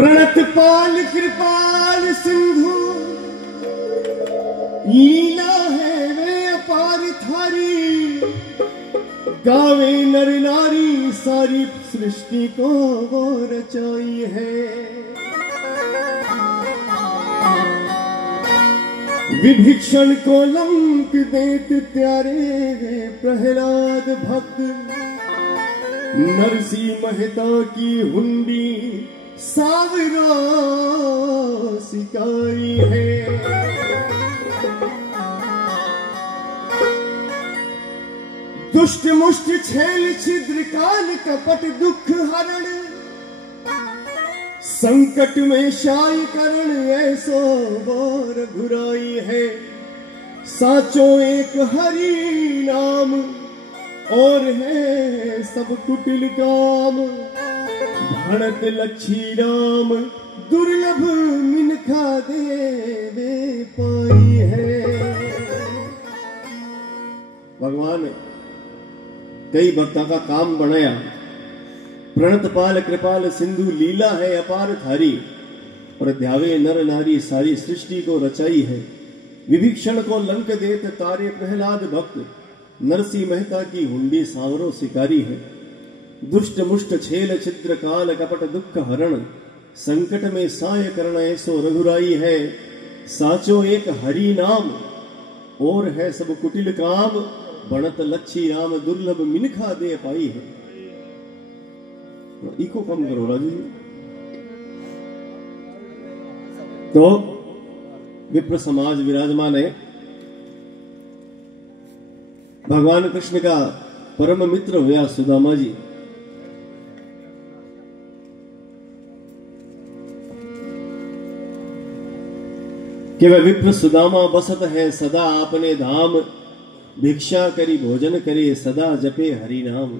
प्रणत पाल कृपाल सिंधु लीला है वे अपार थारी, गावे नर नारी सारी सृष्टि को वो रचाई है। विभीषण को लंक देत त्यारे प्रहलाद भक्त, नरसी मेहता की हुंडी सावरा सिकाई है। दुष्ट मुष्ट छेल छिद्र काल कपट दुख हरण, संकट में शाय करण ऐसो वार घुराई है। साचो एक हरि नाम और है सब कुटिल काम, भणत लच्छी राम दुर्लभ मिनखा देवे पाई है। भगवान कई भक्तों का काम बनाया। प्रणत पाल कृपाल सिंधु लीला है अपार थारी, और ध्यावे नर नारी सारी सृष्टि को रचाई है। विभीषण को लंक देत तारे प्रहलाद भक्त, नरसी मेहता की हुंडी सांवरो शिकारी है। दुष्ट मुष्ट छेल छिद्र काल कपट दुख हरण, संकट में साय करण ऐसो रघुराई है। साचो एक हरि नाम और है सब कुटिल काम, बनत लच्छी राम दुर्लभ मिनखा दे पाई है। इको कम करो राजू जी। तो विप्र समाज विराजमान है। भगवान कृष्ण का परम मित्र हुआ सुदामा जी। कि वह विप्र सुदामा बसत है सदा आपने धाम, भिक्षा करी भोजन करे सदा जपे हरि नाम।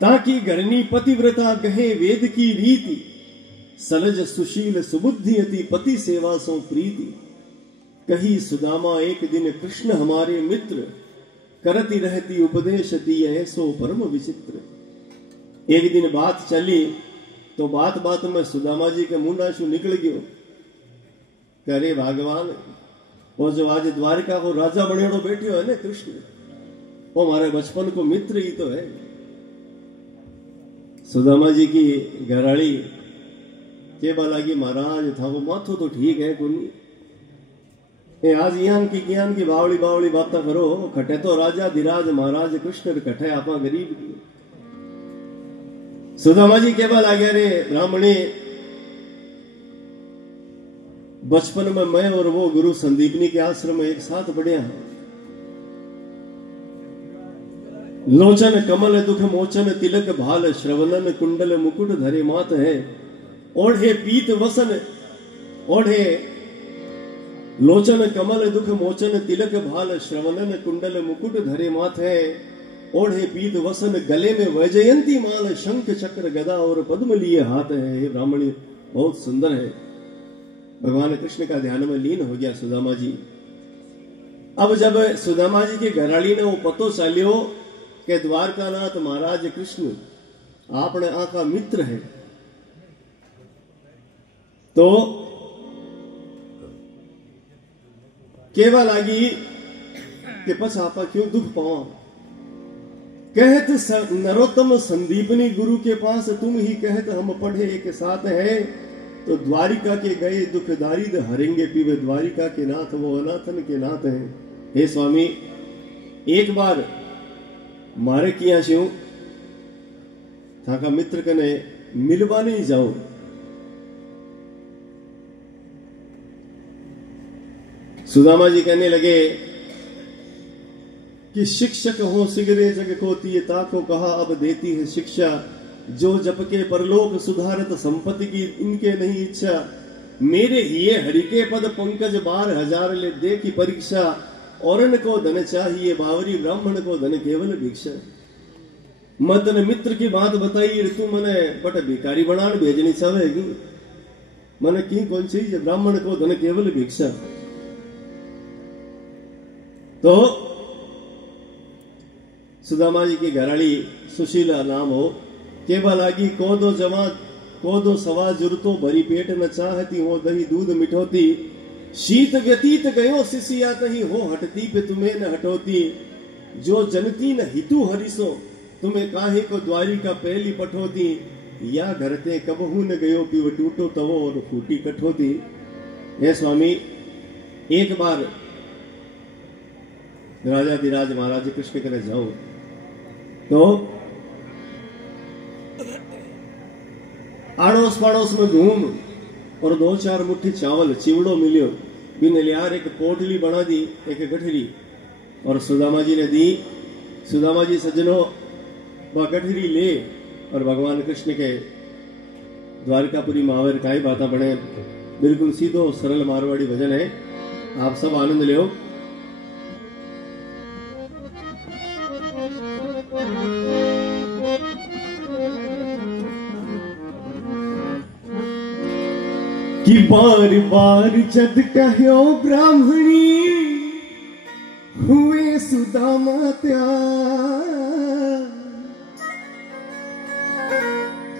ताकि घरनी पतिव्रता कहे वेद की रीति, सलज सुशील सुबुद्धि अति पति सेवा सो प्रीति। कही सुदामा एक दिन कृष्ण हमारे मित्र, करती रहती उपदेश दिए ऐसो परम विचित्र। एक दिन बात चली तो बात बात में सुदामा जी के मुंडाशु निकल गयो। करे भगवान वो जो आज द्वारिका को राजा बनेड़ो बैठे है ना कृष्ण, वो हमारे बचपन को मित्र ही तो है। सुदामा जी की घराड़ी के बाला की महाराज था वो माथो तो ठीक है कुनी, आज ज्ञान की बावली बावली बातें करो। खटे तो राजा धीराज महाराज कृष्ण कटे आपा गरीब की। सुदामा जी के बाल आ गया रे ब्राह्मणी, बचपन में मैं और वो गुरु संदीपनी के आश्रम में एक साथ बढ़िया। लोचन कमल दुख मोचन तिलक भाल, श्रवणन कुंडल मुकुट धरे मात है। ओढ़े पीत वसन ओढ़े लोचन कमल दुख मोचन तिलक भाल, श्रवणन कुंडल मुकुट धरे मात है। ओढ़े पीत वसन गले में वैजयंती माल, शंख चक्र गदा और पद्म लिए हाथ है। ये ब्राह्मणी बहुत सुंदर है। भगवान कृष्ण का ध्यान में लीन हो गया सुदामा जी। अब जब सुदामा जी के घराली ने वो पतो चालियो कि द्वारकानाथ महाराज कृष्ण आपने आका मित्र है, तो केवा लागी कि पछ आपा क्यों दुख पावा। कहत नरोत्तम संदीपनी गुरु के पास तुम ही कहत हम पढ़े एक साथ है। तो द्वारिका के गए दुख दारिद हरेंगे पीवे, द्वारिका के नाथ वो अनाथन के नाथ हैं। हे स्वामी एक बार मारे किया शिव थाका मित्र कने मिलवा नहीं जाओ। सुदामा जी कहने लगे कि शिक्षक हो सिगरे जग को तिये ताको कहा अब देती है शिक्षा। जो जप के परलोक सुधारत संपत्ति की इनके नहीं इच्छा। मेरे हिये हरि के पद पंकज 12,000 ले दे की परीक्षा। औरन को धन चाहिए बावरी, ब्राह्मण को धन केवल भिक्षा। मदन मित्र की बात बताई, तू मने बट भिकारी बनान भेजनी चाहेगी। मने की कौन चाहिए, ब्राह्मण को धन केवल भिक्षा। तो सुदामा जी की घराड़ी सुशीला नाम हो, केवल लागी को दो जमा कोदो सवा जुरतो भरी पेट न चाहती हो दही दूध मिठोती शीत व्यतीत गयो सिसिया तही हो हटती पे तुम्हें न हटोती जो जनती न हितु हरिसो तुम्हें काहे को द्वारिका पहली पठोती या घरते कबहू न गयो कि वो टूटो तवो और फूटी कठोती। हे स्वामी, एक बार राजाधिराज महाराज कृष्ण के जाओ तो आड़ोस पड़ोस में घूम और 2-4 मुट्ठी चावल चिवड़ो मिलियो बिन लियार एक पोटली बना दी एक गठरी और सुदामा जी ने दी। सुदामा जी सज्जनों वह गठरी ले और भगवान कृष्ण के द्वारकापुरी महावर का ही बाता बने। बिल्कुल सीधो सरल मारवाड़ी भजन है, आप सब आनंद लो। कि बार बार जद कहो ब्राह्मणी हुए सुदामा त्याग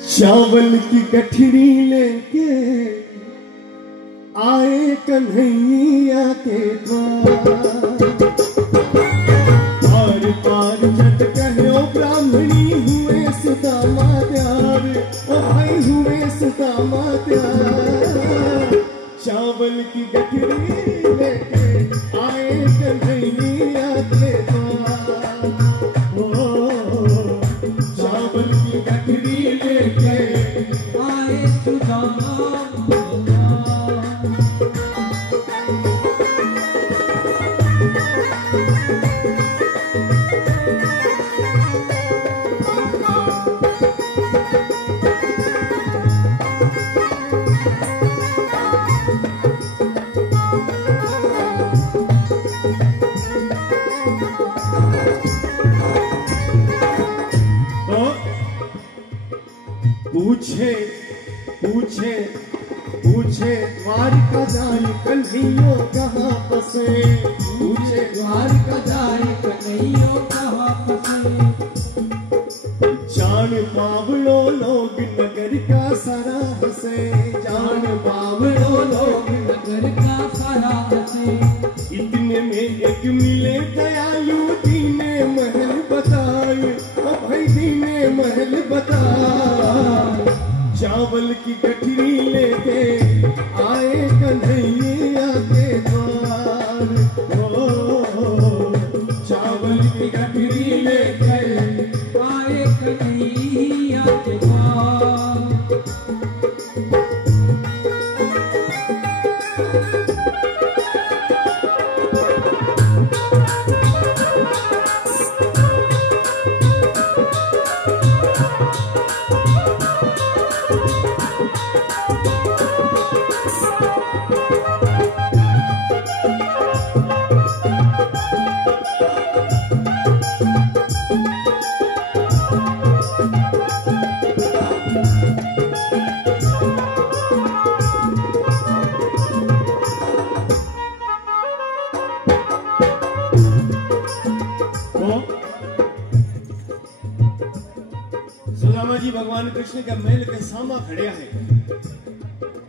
चावल की गठरी लेके आए कन्हैया के द्वार। बार बार जद कहो ब्राह्मणी हुए सुदामा त्याग ओ भाई हुए सुदामा त्याग चावल की गठरी लेके आए कन्हैया के द्वार। चावल की गठरी लेके आए सुदामा। पूछे पूछे पूछे द्वारिका जानी कन्हैया कहाँ बसे। पूछे द्वारिका जानी कन्हैया कहाँ बसे। जान पावलो लोग नगर का सारा हसे। जान पावलो लोग नगर का सारा हसे। इतने में एक मिले दयालु दीने महल बताए ओ भाई दीने महल बताए। चावल की गठरी लेके आए कन्हैया के द्वार। चावल की गठरी लेके आए कन्हैया के द्वार। सुदामा जी भगवान कृष्ण के महल के सामने खड़े हैं।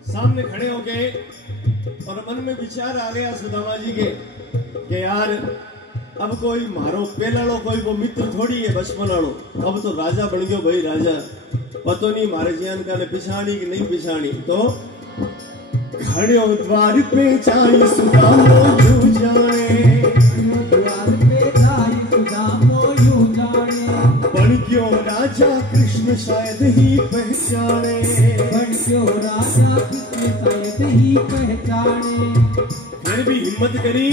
सामने खड़े हो गए और मन में विचार आ गया सुदामा जी के कि यार अब कोई मारो पेलाड़ो कोई वो मित्र थोड़ी है बचपन वालो, अब तो राजा बन गयो भाई राजा। पतो नहीं मारे जियान का ने पिछाड़ी कि नहीं पिछाड़ी। तो खड़े हो द्वार पे जाए सुदामा यूं जाने। द्वार पे जाए सुदामा यूं जाने। बन गयो राजा कृष्ण शायद ही पहचाने। बन गयो राजा कृष्ण शायद ही पहचाने। फिर भी हिम्मत करी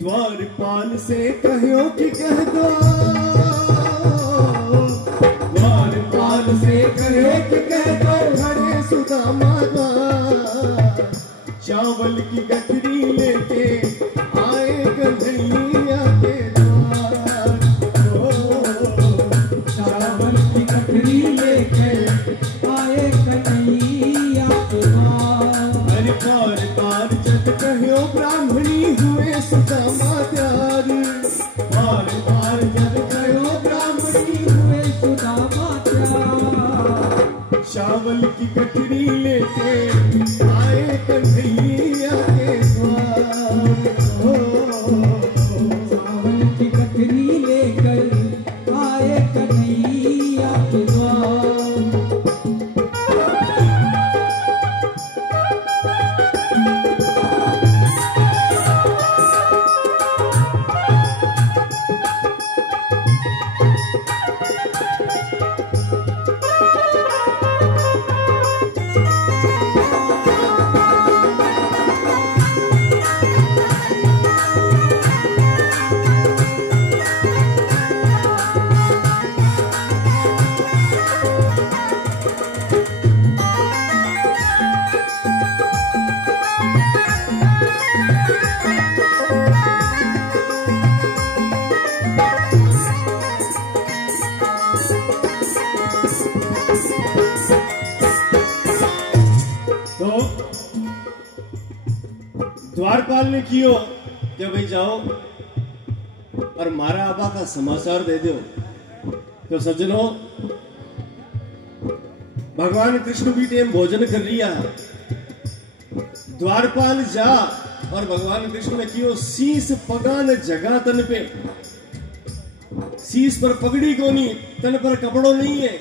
द्वारपाल से कहो कि कह दो। द्वारपाल से कहो कि कह दो खड़े सुदामा द्वार। चावल की गठरी लेके आए कन्हैया के द्वार। चावल की गठरी लेके आए कन्हैया के द्वार। अरे पार पार जब कहो ब्राह्मणी हुए सुदामा त्यार। पार पार जब कहो चावल की कटोरी लेके आए कन्हैया के द्वार। चावल की कटोरी लेकर आए कन्हैया के द्वार। द्वारपाल ने कियो कि भाई जाओ और मारा आबा का समाचार दे दो। तो सज्जनों, भगवान कृष्ण भी टेम भोजन कर लिया। द्वारपाल जा और भगवान कृष्ण ने कियो शीस पगान जगा तन पे। शीस पर पगड़ी कोनी, तन पर कपड़ो नहीं है।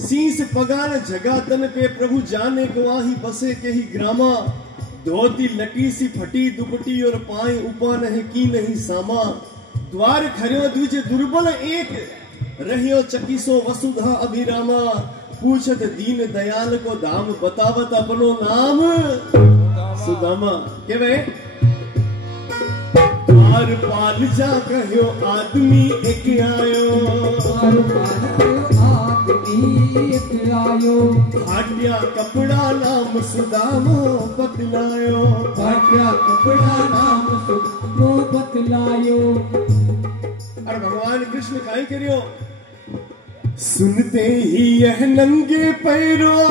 शीस पगान जगा तन पे, प्रभु जाने को आही बसे के ही ग्रामा। धोती लटी सी फटी दुपटी और पाए उपान है की नहीं सामा। द्वार खर्यो द्विज दुर्बल एक, रहियो चकिसो वसुधा अभिरामा। पूछत दीन दयाल को धाम, बतावत अपनो नाम सुदामा। के वे द्वारपाल जा कहो आदमी एक आयो। भाटिया कपड़ा नाम सुदामा बतलायो। भाटिया कपड़ा नाम सुदामा बतलायो। और भगवान कृष्ण काई करियो, सुनते ही यह नंगे पैरों,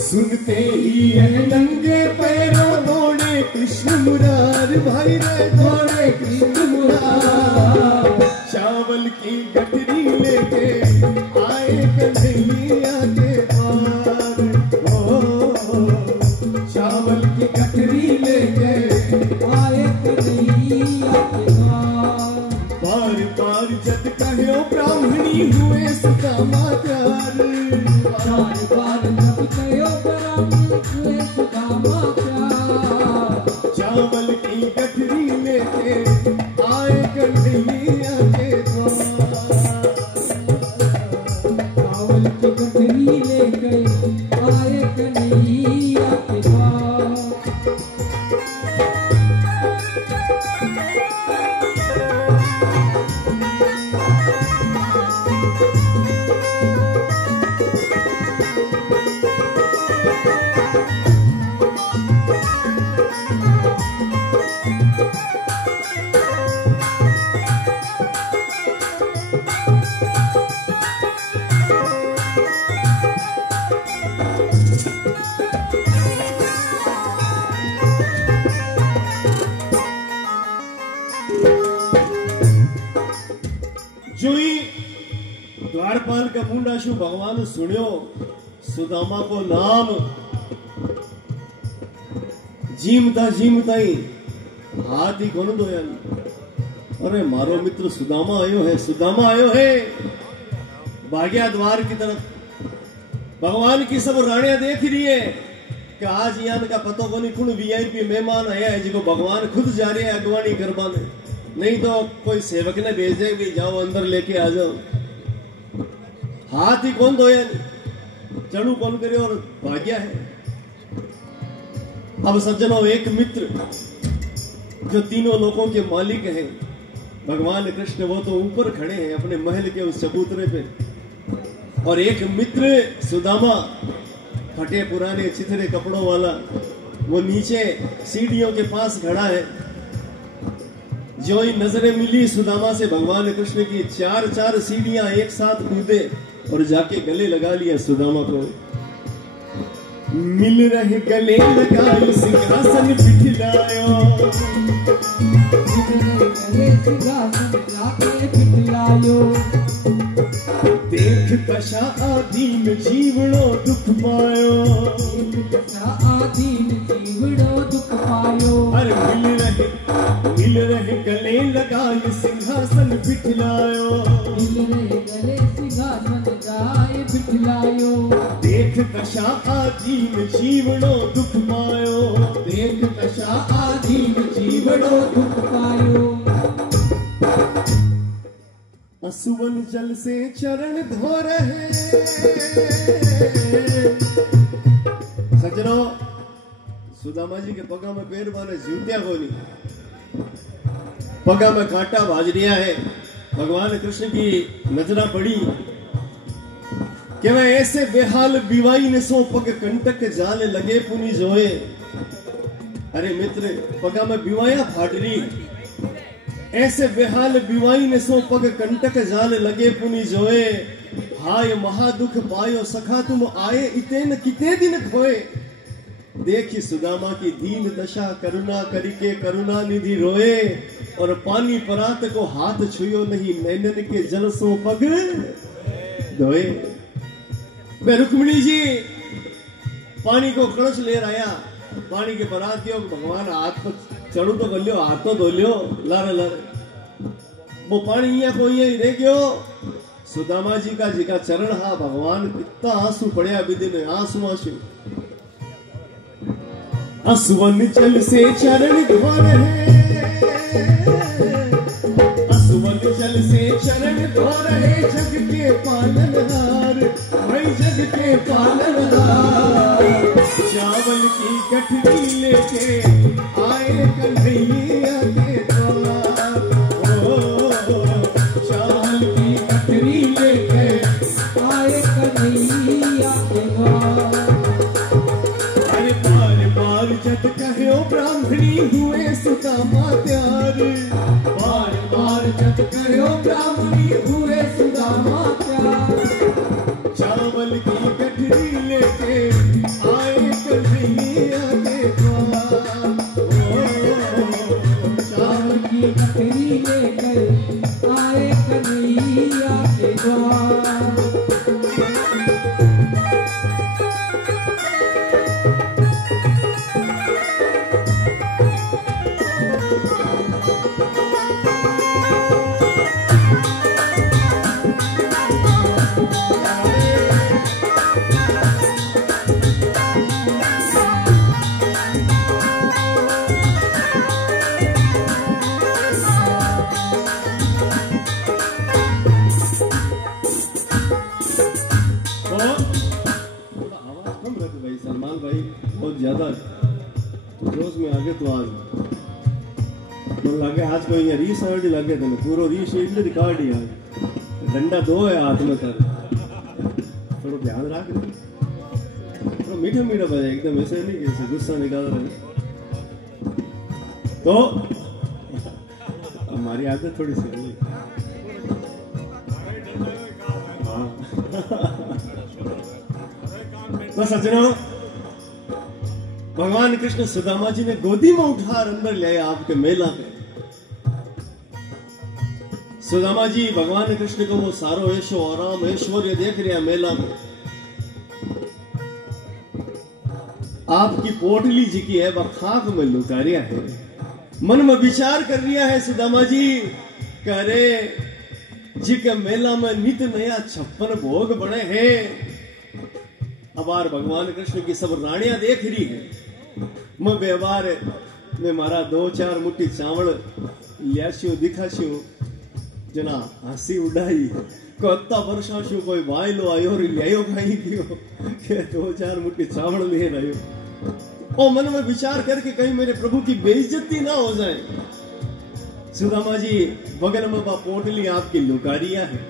सुनते ही यह नंगे पैरों दौड़े कृष्ण मुरार। भाई रे दौड़े कृष्ण मुरार। चावल की गठरी लेके आए कन्हैया के द्वार। चावल की गठरी लेके आए कन्हैया के द्वार। बार बार जद कहो ब्राह्मणी हुए सुदामा प्यार। बार बार जद कहो ब्राह्मणी हुए सुदामा प्यार। चावल की गठरी लेके आए कन्हैया के द्वार। चावल की गठरी लेकर आए कन्हैया के द्वार। द्वारपाल का मुंडा शु भगवान सुनियो सुदामा को नाम। जीमता जीमता ही हाथ ही कोन दो यार। अरे मारो मित्र सुदामा आयो है, सुदामा आयो है। भाग्या द्वार की तरफ। भगवान की सब रानियां देख रही है कि आज यान का पतो को नहीं कुण वीआईपी मेहमान आया है जिको भगवान खुद जा रहे हैं अगवानी करवाने। नहीं तो कोई सेवक ने भेज दे कि जाओ अंदर लेके आ जाओ। हाथ ही कौन धोया, चढ़ू कौन करे और भाग्या है। अब सज्जनों, एक मित्र जो तीनों लोगों के मालिक हैं भगवान कृष्ण, वो तो ऊपर खड़े हैं अपने महल के उस चबूतरे पे। और एक मित्र सुदामा, फटे पुराने चिथड़े कपड़ों वाला, वो नीचे सीढ़ियों के पास खड़ा है। जो ही नजरें मिली सुदामा से भगवान कृष्ण की, चार चार सीढ़ियां एक साथ कूदे और जाके गले लगा लिया सुदामा को। मिल रहे गले लगायो सिंहासन बिठलायो। सिंहासन लाके बिठलायो। देख दशा आदीन जीवड़ो दुख पायो, दशा आदीन जीवड़ो दुख पायो। अरे मिल रहे गले लगाए सिंहासन बिठलायो, मिल रहे गले सिंहासन गाए बिठलायो। देख दशा आदीन जीवड़ो दुख पायो, देख दशा आदीन जीवड़ो दुख पायो। असुवन जल से चरण धो रहे, सजनो सुदामा जी के पगा में पैर मारे जूतिया कोनी, पगा में कांटा भाज रिया है। भगवान कृष्ण की नजरा पड़ी कि वह ऐसे बेहाल बिवाई ने सो पग कंटक जाले लगे पुनी जोए। अरे मित्र, पगा में बिवाया फाट रही, ऐसे बेहाल बिवाई ने सो पग कंटक जाल लगे पुनी जोए। हाय महादुख पायो सखा तुम आए इतेन किते दिन खोए। देखी सुदामा की दीन दशा करुणा करके करुणा निधि रोए, और पानी परात को हाथ छुयो नहीं नैनन के जल सो पग धोए। मैं रुक्मिणी जी पानी को कलश ले आया, पानी के परात दियो, भगवान हाथ पर चढ़ू तो कर लियो, हाथ तो धो लियो, लारे लारे वो पानी यहाँ को यही रह गयो। सुदामा जी का चरण हा भगवान कितना आंसू पड़या बिदिन, आंसू आंसू असुवन जल से चरण धो रहे, असुवन जल से चरण धो रहे जग के पालनहार, वही जग के पालनहार। चावल की गठरी लेके आए कन्हैया के द्वार, चावल की गठरी लेके आए कन्हैया के द्वार। अरे बार बार जत कहो ब्राह्मणी हुए सुदामा त्यार, बार बार जत कहो ब्राह्मणी हुए सुदामा त्यार। चावल की गठरी लेके आए कन्हैया के द्वार, चावल की गठरी लेकर आए कन्हैया के द्वार। ज्यादा जोश में आगे तो आज मन लगे आज कोई रीस ऑलरेडी लगे थे, पूरा रीस रिकॉर्ड ही आज डंडा दो है हाथ में कर, थोड़ा ध्यान रख रहे, थोड़ा मीठा मीठा बजाए, एकदम ऐसे नहीं कि ऐसे गुस्सा निकाल रहे। तो हमारी आदत थोड़ी सी हाँ तो सज्जनों, भगवान कृष्ण सुदामा जी ने गोदी में उठार अंदर ले आया आपके मेला में। सुदामा जी भगवान कृष्ण को वो सारो ऐशो आराम ऐश्वर्य देख रहे हैं मेला में। आपकी पोटली जी की है वह खाक में लुटा रिया है, मन में विचार कर रिया है सुदामा जी, करे जी के मेला में नित नया 56 भोग बने हैं। अब आर भगवान कृष्ण की सब रानियां देख रही है, मैं व्यवहार में मारा 2-4 मुट्ठी चावल लियाशू दिखाशू, जना हंसी उड़ाई को अत्ता वर्षाशू कोई वायलो आयो और लियायो खाई दियो के 2-4 मुट्ठी चावल ले रहे ओ मन में विचार करके कहीं मेरे प्रभु की बेइज्जती ना हो जाए। सुदामा जी बगल में पोटली आपकी लुकारिया है,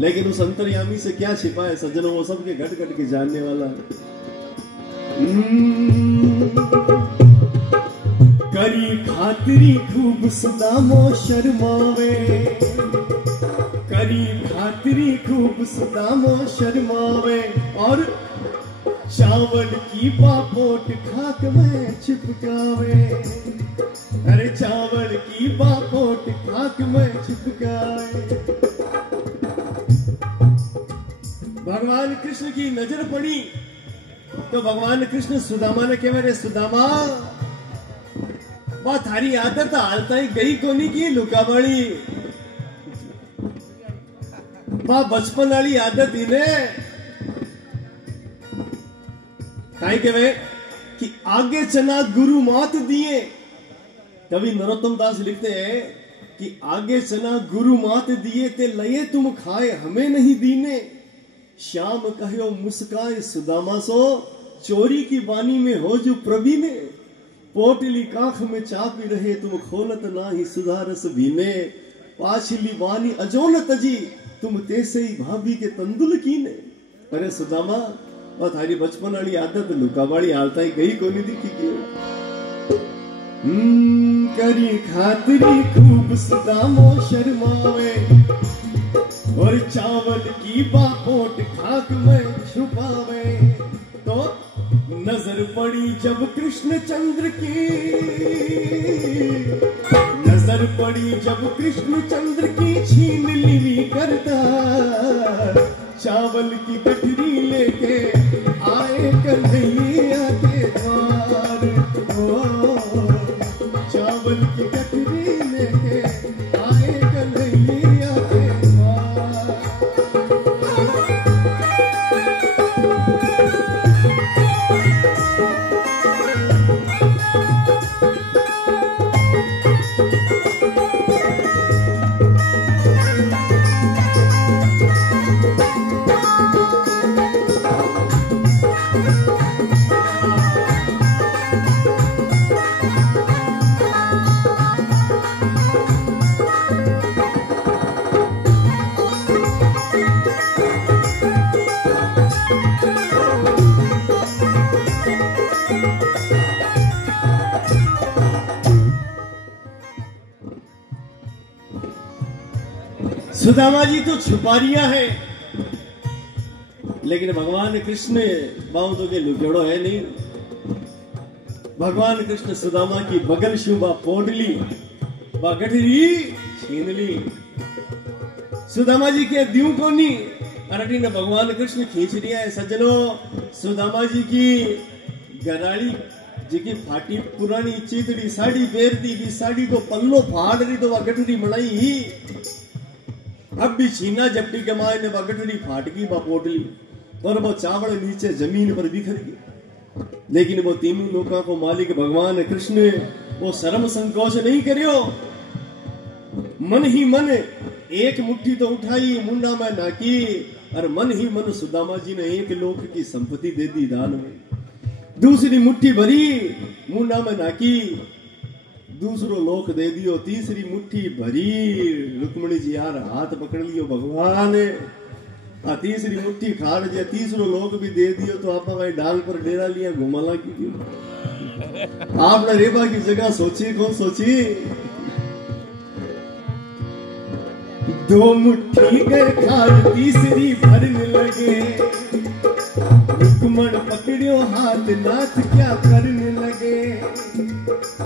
लेकिन उस अंतर्यामी से क्या छिपा है सज्जनों, वो सबके घट घट के जानने वाला है। करी खातरी खूब सुदामो शर्मावे, करी खातरी खूब सुदामो शर्मावे, और चावल की बापोट खाक में छिपकावे। अरे चावल की बापोट खाक में छिपकावे। भगवान कृष्ण की नजर पड़ी तो भगवान कृष्ण सुदामा ने कहा, रे सुदामा बा थारी आदत हालता ही गई कोनी की लुकावाड़ी बा बचपन वाली आदत ही ने काई कहे कि आगे चना गुरु मात दिए। कवि नरोत्तम दास लिखते हैं कि आगे चना गुरु मात दिए ते लये तुम खाए हमें नहीं दीने। श्याम कहो मुस्काए सुदामा सो चोरी की बानी में हो जो प्रवीणे। पोटली काख में चापी रहे तुम खोलत ना ही सुधारस भीने। पाछली बानी अजोन तजी तुम तेसे ही भाभी के तंदुल कीने। अरे सुदामा और थारी बचपन वाली आदत लुकावाड़ी हालता ही गई कोनी दिखी क्यों। करी खातरी खूब सुदामो शर्मावे और चावल की बापोट खाक में छुपावे। तो नजर पड़ी जब कृष्ण चंद्र की, नजर पड़ी जब कृष्ण चंद्र की छीन ली करता। चावल की गठरी लेके आए कन्हैया के द्वार। चावल की गठरी लेके आए कन्हैया के द्वार। सुदामा जी तो छुपारिया है लेकिन भगवान कृष्ण बाऊ तो के लुकेड़ो है नहीं। भगवान कृष्ण सुदामा की बगल शुबा फोड़ ली बा गठरी छीन ली। सुदामा जी के द्यू को नहीं अरटी ने भगवान कृष्ण खींच लिया है। सज्जनों सुदामा जी की गराड़ी जी की फाटी पुरानी चीतड़ी साड़ी पेर दी भी साड़ी तो पल्लो फाड़ रही तो वह गठरी बनाई ही। अब भी छीना जपटी कमाए ने बगटड़ी फाट गई बा पोटली और वो चावल नीचे जमीन पर बिखर गई। लेकिन वो तीनों लोगों को मालिक भगवान कृष्ण वो शर्म संकोच नहीं करियो। मन ही मन एक मुट्ठी तो उठाई मुंडा में नाकी और मन ही मन सुदामा जी ने एक लोक की संपत्ति दे दी दान में। दूसरी मुट्ठी भरी मुंडा में नाकी दूसरो लोक दे दियो। तीसरी मुट्ठी भरी रुक्मणी जी यार हाथ पकड़ लियो भगवान। तीसरी मुट्ठी खाड़ दिया तीसरो लोक भी दे दियो तो आप भाई डांग पर डेरा लिया घुमाला की क्यों। आपने रेबा की जगह सोची कौन सोची। दो मुट्ठी गए खाड़ तीसरी भरने लगे। रुक्मण पकड़ियो हाथ नाथ क्या करने लगे।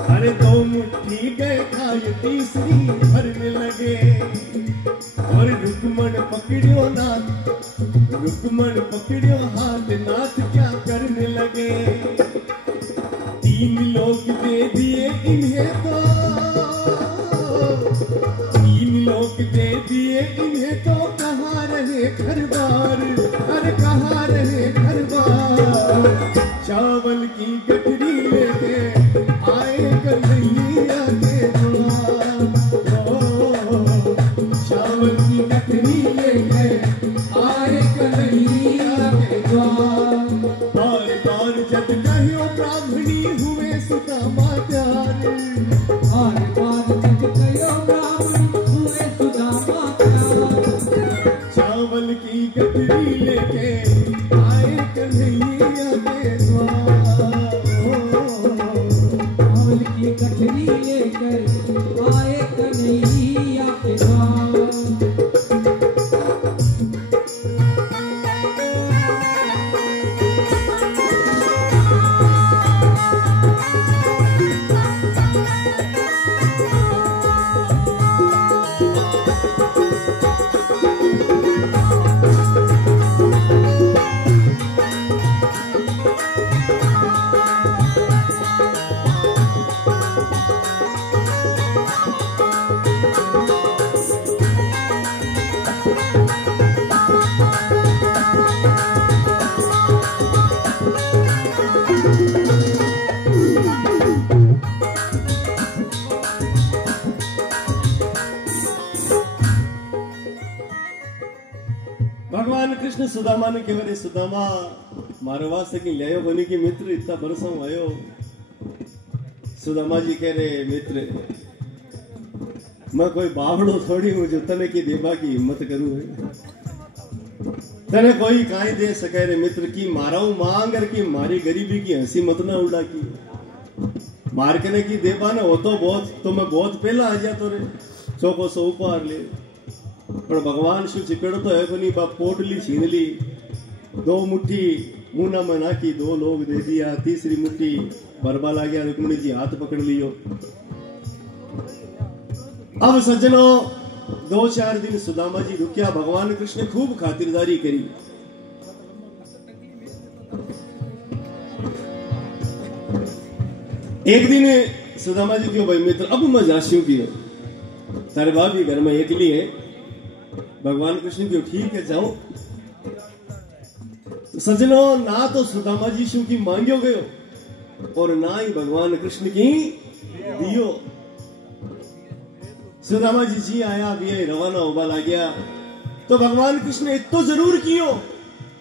अरे दो मुट्ठी गए खाए तीसरी भरने लगे। और रुक्मण पकड़ियो नाथ रुक्मण पकड़ियो हाथ नाथ क्या करने लगे। तीन लोग दे दिए इन्हें तो तीन लोग दे दिए इन्हें तो कहाँ रहे घर बार। अरे कहाँ रहे घर बार। चावल की गठरी लेके आए कन्हैया के द्वार। चावल की गठरी लेके आए कन्हैया के द्वार। बार बार जब कहो ब्राह्मणी हुए सुदामा प्यार। बार बार जब कहो ब्राह्मणी हुए सुदामा प्यार। चावल की गठरी लेके आए कन्हैया के द्वार। चावल की गठरी लेकर आए कन्हैया के द्वार। भगवान कृष्ण सुदामा ने कहे, सुदामा मारे वास्ते की लियो कोनी की मित्र इतना बरसों आयो। सुदामा जी कह रहे, मित्र मैं कोई बावड़ो थोड़ी हूं जो तने की देवा की हिम्मत करूं। तने कोई काई दे सके रे मित्र की माराऊ मांग कर की मारी गरीबी की हंसी मत ना उड़ा की मार के ने की देवा ने हो तो बहुत तो मैं बहुत पहला आ जा तो रे चौको सो उपहार ले। पर भगवान शिव चिपेड़ो तो है कोनी बा पोटली छीन ली, 2 मुट्ठी मुना में नाखी, 2 लोग दे दिया, तीसरी मुट्ठी बरबा ला गया, रुक्मिणी जी हाथ पकड़ लियो। अब सज्जनों 2-4 दिन सुदामा जी रुकिया, भगवान कृष्ण ने खूब खातिरदारी करी। एक दिन सुदामा जी क्यों भाई मित्र अब मैं जाशू की तारे भाभी घर में अकेली है। भगवान कृष्ण क्यों ठीक है जाओ। तो सज्जनों ना तो सुदामा जी शू की मांग्यो गयो और ना ही भगवान कृष्ण की दियो। सुदामा जी आया भी रवाना होबा ला गया तो भगवान कृष्ण ने इतो जरूर कियो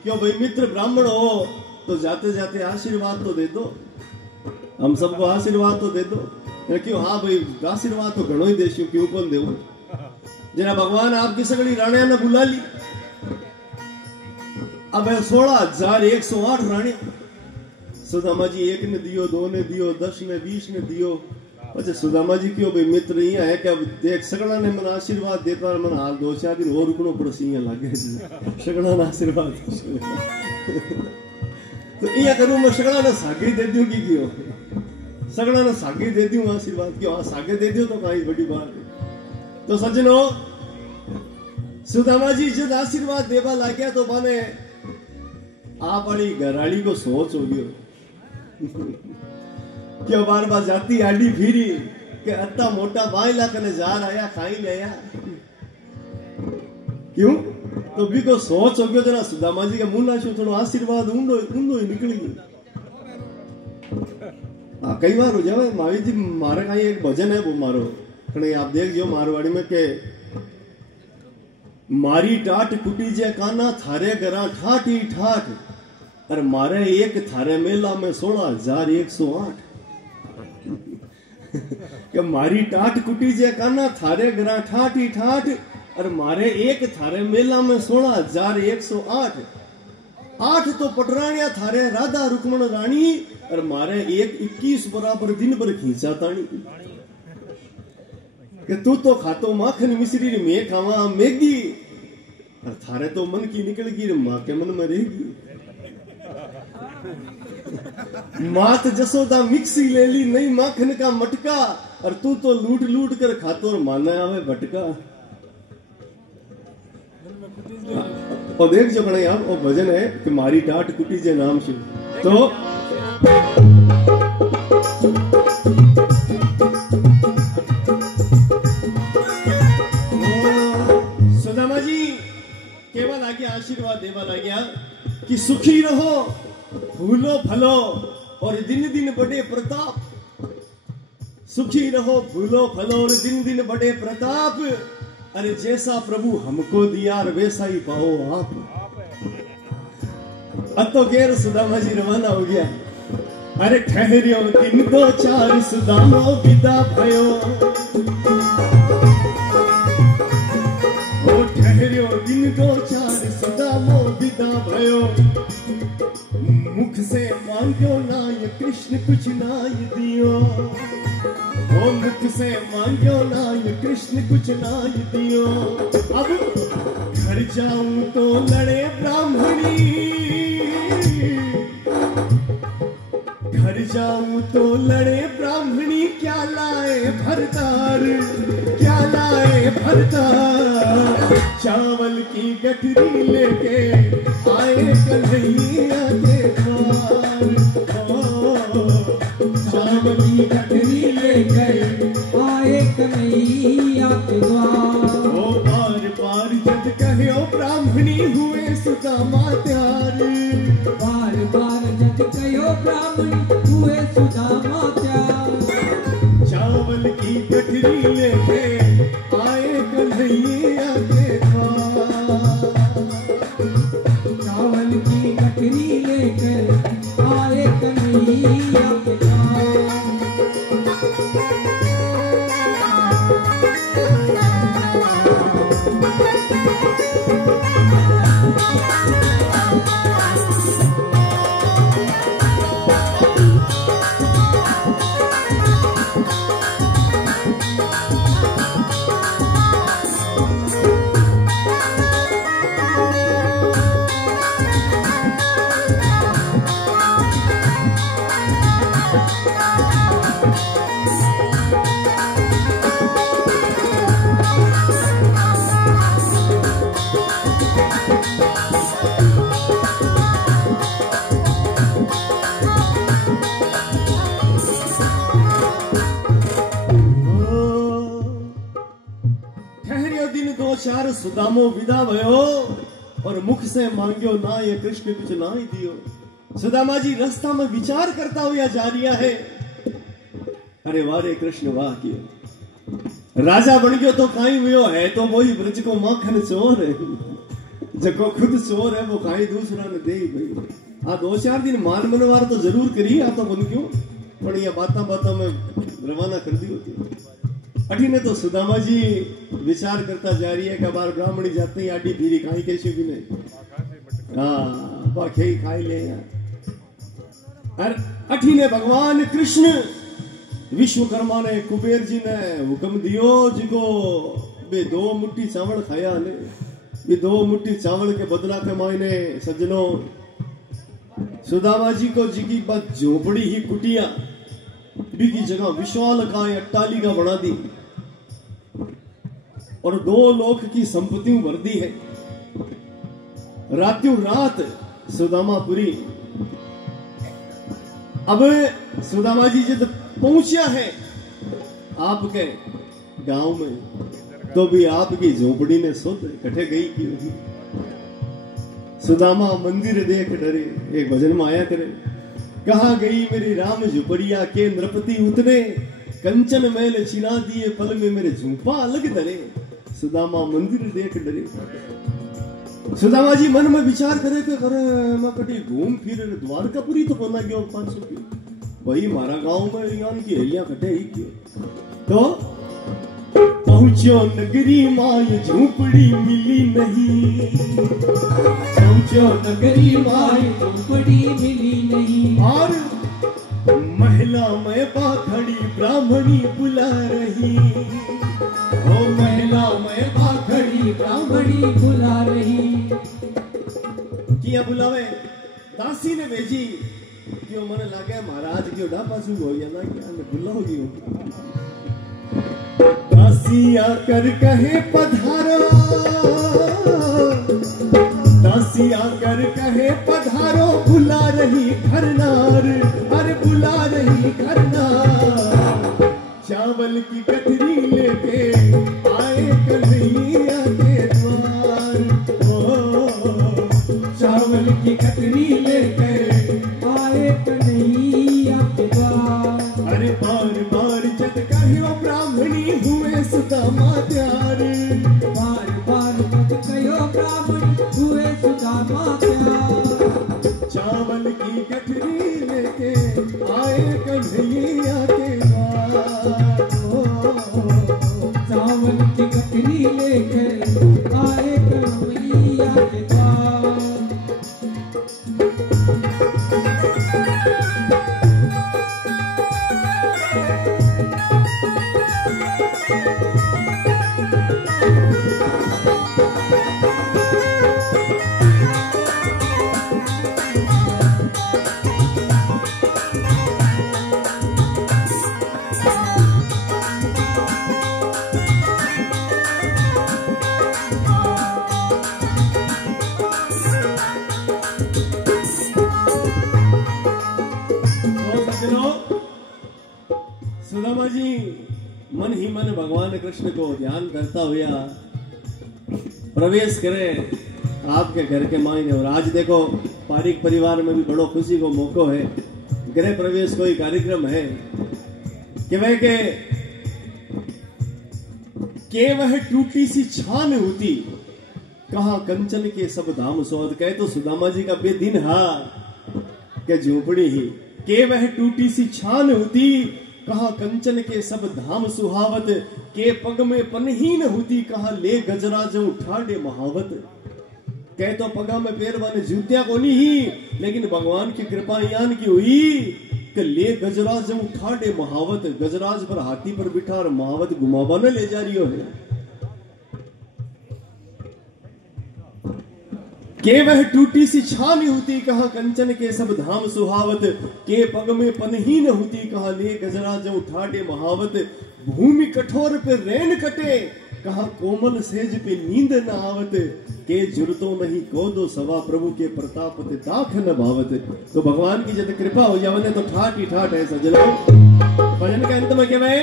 क्यों भाई मित्र ब्राह्मण हो तो जाते जाते आशीर्वाद तो दे दो, हम सबको आशीर्वाद तो दे दो। क्यों हाँ भाई आशीर्वाद तो घणो ही देशो क्यों कौन देव। जरा भगवान आपकी सगड़ी राणिया ने बुला ली। अब 16,108 राणी। सुदामा जी 1 ने दियो, 2 ने दियो, 10 ने 20 ने दियो। अच्छा सुदामा जी क्यों भाई मित्र यहाँ है क्या देख सगड़ा ने मन आशीर्वाद देता और मन हाल 2-4 दिन और रुकनो पड़ोसी यहाँ लागे सगड़ा ना आशीर्वाद तो यहाँ करूं मैं सगड़ा ने सागे दे दूं की क्यों सगड़ा ने सागे दे दूं आशीर्वाद क्यों हाँ सागे दे दो तो कहीं बड़ी बात है। तो सज्जनों सुदामा जी जब आशीर्वाद देवा लाग्या तो माने आप वाली घराली को सोच हो गयो क्यों बार बार जाती आडी फिरी के अत्ता मोटा बाइला कने जार आया खाई लिया क्यों तो भी को सोच हो गयो जरा सुदामा जी का मुंह ना थोड़ा आशीर्वाद ऊंडो ऊंडो ही निकली हाँ कई बार हो जाए महावीर जी मारे का एक भजन है वो मारो कने आप देख जो मारवाड़ी में के मारी टाट कुटी जे काना थारे गरा ठाट ही ठाट और मारे एक थारे मेला में 16,108 कि मारी टाट कुटी जे काना थारे गरा ठाट ही ठाट और मारे एक थारे मेला में 16,108 8 तो पटरानिया थारे राधा रुक्मण रानी और मारे एक 21 बराबर दिन पर खींचा तानी कि तू तो खातो माखन मिश्री रे मैं खावा मैगी और थारे तो मन की निकल गई मां के मन में रहेगी। मात जसोदा मिक्सी ले ली नहीं माखन का मटका और तू तो लूट लूट कर खातो और माना आवे भटका। और देख जो बड़े आप वो भजन है कि मारी टाट कुटी जे नाम शिव। तो सुदामा जी केवल आगे आशीर्वाद देवा लग्या कि सुखी रहो फूलो फलो और दिन दिन बढ़े प्रताप। सुखी रहो फूलो फलो और दिन दिन बढ़े प्रताप। अरे जैसा प्रभु हमको दिया वैसा ही पाओ आप। अब तो गैर सुदामा जी रवाना हो गया। अरे ठहरियो दिन 2-4 सुदामा विदा भयो। ओ ठहरियो दिन 2-4 सुदामा विदा भयो। मुख से मांगो ना ये कृष्ण कुछ ना ये दियो। ओ मुख से मांगो ना ये कृष्ण कुछ ना ये दियो। अब घर जाऊं तो लड़े ब्राह्मणी। घर जाऊं तो लड़े ब्राह्मणी क्या लाए भरतार क्या लाए भरतार। चावल की गठरी लेके आए कन्हैया के द्वार। चावल की गठरी लेके आए कन्हैया के द्वार। ओ बार बार जब कहे ओ ब्राह्मणी हुए सुदामा त्यार। बार बार जब कहो ब्राह्मणी हुए सुदामा त्यार। चावल की गठरी लेके आए कन्हैया के द्वार। सुदामो विदा भयो और मुख से मांग्यो ना ये कृष्ण कुछ ना ही दियो। सुदामा जी रास्ता में विचार करता हुआ जा रिया है, अरे वारे कृष्ण वाह कियो राजा बन गयो तो काई हुयो है, तो वही ब्रज को माखन चोर है, जको खुद चोर है वो काई दूसरा ने दे ही भाई। आ 2-4 दिन मान मनवार तो जरूर करी, आ तो बन क्यों पर ये बाता में रवाना कर दी होती। अठी ने तो सुदामा जी विचार करता जा रही है कि बार ब्राह्मणी जाते ही आडी भीरी खाई कैसे भी नहीं, हाँ बाखे ही खाई ले यार। अठी ने भगवान कृष्ण विश्वकर्मा ने कुबेर जी ने हुक्म दियो जिको बे 2 मुट्ठी चावल खाया ने, ये 2 मुट्ठी चावल के बदला के मायने सज्जनों सुदामा जी को जी की बात झोपड़ी ही कुटिया भी की जगह विशाल काय अट्टालिका बना दी और 2 लोक की संपत्ति भर दी है। रात्यों रात सुदामापुरी। अब सुदामा जी जब पहुंचा है आपके गांव में, तो भी आपकी झोपड़ी ने सुध कटे गई की सुदामा मंदिर देख डरे। एक भजन में आया करे, कहाँ गई मेरी राम झुपड़िया के नृपति उतरे, कंचन मैल चिना दिए पल में मेरे झूपा अलग धरे। सुदामा मंदिर देख डरे। सुदामा जी मन में विचार करे कि अरे मैं कटी घूम फिर द्वारकापुरी तो कोना गयो 500 की वही मारा गांव में रियान की हलिया कटे ही क्यों। तो पहुंचो नगरी माय झूपड़ी मिली नहीं, पहुंचो नगरी माय झूपड़ी मिली नहीं, और महिला में पाखड़ी ब्राह्मणी बुला रही, ओ महिला में पाखड़ी ब्राह्मणी बुला रही। किया बुलावे दासी ने भेजी क्यों मन लागे महाराज क्यों डा पासू हो या ना क्या मैं बुलाओ क्यों। दासी आकर कहे पधारो, दासी आकर कहे पधारो, बुला रही घरनार, अरे बुला रही घरनार। चावल की कटरी लेके आए कन्हैया के द्वार, चावल की कटरी लेके आए कन्हैया के द्वार। अरे बार बार जद कहो ब्राह्मणी हुए सुदामा प्यार, बार बार जद कहो ब्राह्मणी हुए सुदामा प्यार। चावल की कटरी लेके आए कन्हैया के द्वार, चावल की कटरी लेके आए कन्हैया के द्वार। सुदामा जी मन ही मन भगवान कृष्ण को ध्यान करता हुआ प्रवेश करे आपके घर के मायने। और आज देखो पारिक परिवार में भी बड़ो खुशी को मौका है, गृह प्रवेश कोई कार्यक्रम है कि वह के वह टूटी सी छान होती, कहा कंचन के सब धाम सोद। कहे तो सुदामा जी का बेदिन हा के झोपड़ी ही के वह टूटी सी छान होती, कहा कंचन के सब धाम सुहावत, के पग में पनहीन होती, कहा ले गजरा जो ठाडे महावत। कह तो पगा में पैर वाले जूतिया को नहीं ही, लेकिन भगवान की कृपा यान की हुई कि ले गजराज जो ठाडे महावत। गजराज पर हाथी पर बिठा और महावत घुमावा न ले जा रही हो है। के वह टूटी सी छान होती, कहा कंचन के सब धाम सुहावत, के पग में पनहीन होती, कहा ले गजरा जो ठाडे महावत। भूमि कठोर पे रैन कटे, कहा कोमल सेज पे नींद न आवत, के जुरतो नहीं को दो सवा प्रभु के प्रताप ते दाख न भावत। तो भगवान की जब कृपा हो जावने तो ठाट ही ठाट है सजनो। भजन का अंत में क्या है,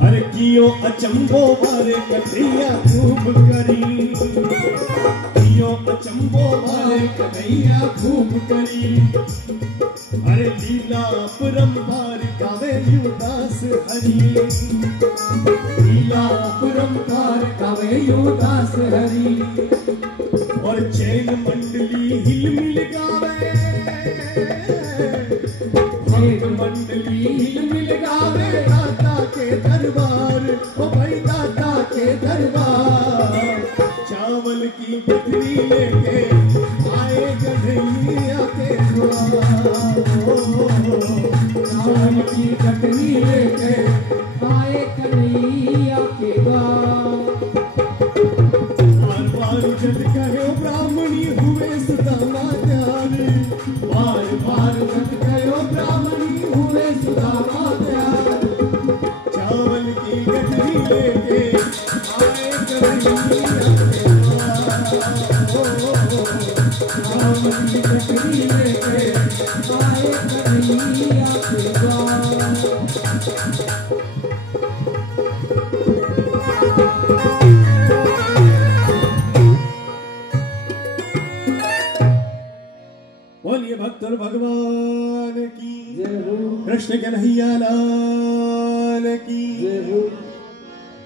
अरे कियो अचंबो मारे कन्हैया खूब करी, कियो अचंबो मारे कन्हैया खूब करी। अरे लीला परम्पार गावे युदास हरि, लीला परम्पार गावे युदास हरि। और चैन मंडली हिलमिल गावे, चैन मंडली हिलमिल गावे। दाता के दरबार, ओ भाई दाता के दरबार। चावल की पथरी लेके आए कन्हैया के द्वार, चावल की पथरी लेके आए कन्हैया के द्वार। बार बार जल कहो ब्राह्मणी हुए सुदामा त्यार, बार बार जल कहो ब्राह्मणी हुए सुदामा त्यार। चावल की गठरी लेके आए कन्हैया के चावल की गठरी लेके आए कन्हैया के द्वार। बोलिए भक्त और भगवान की जय हो। कृष्ण कन्हैया लाल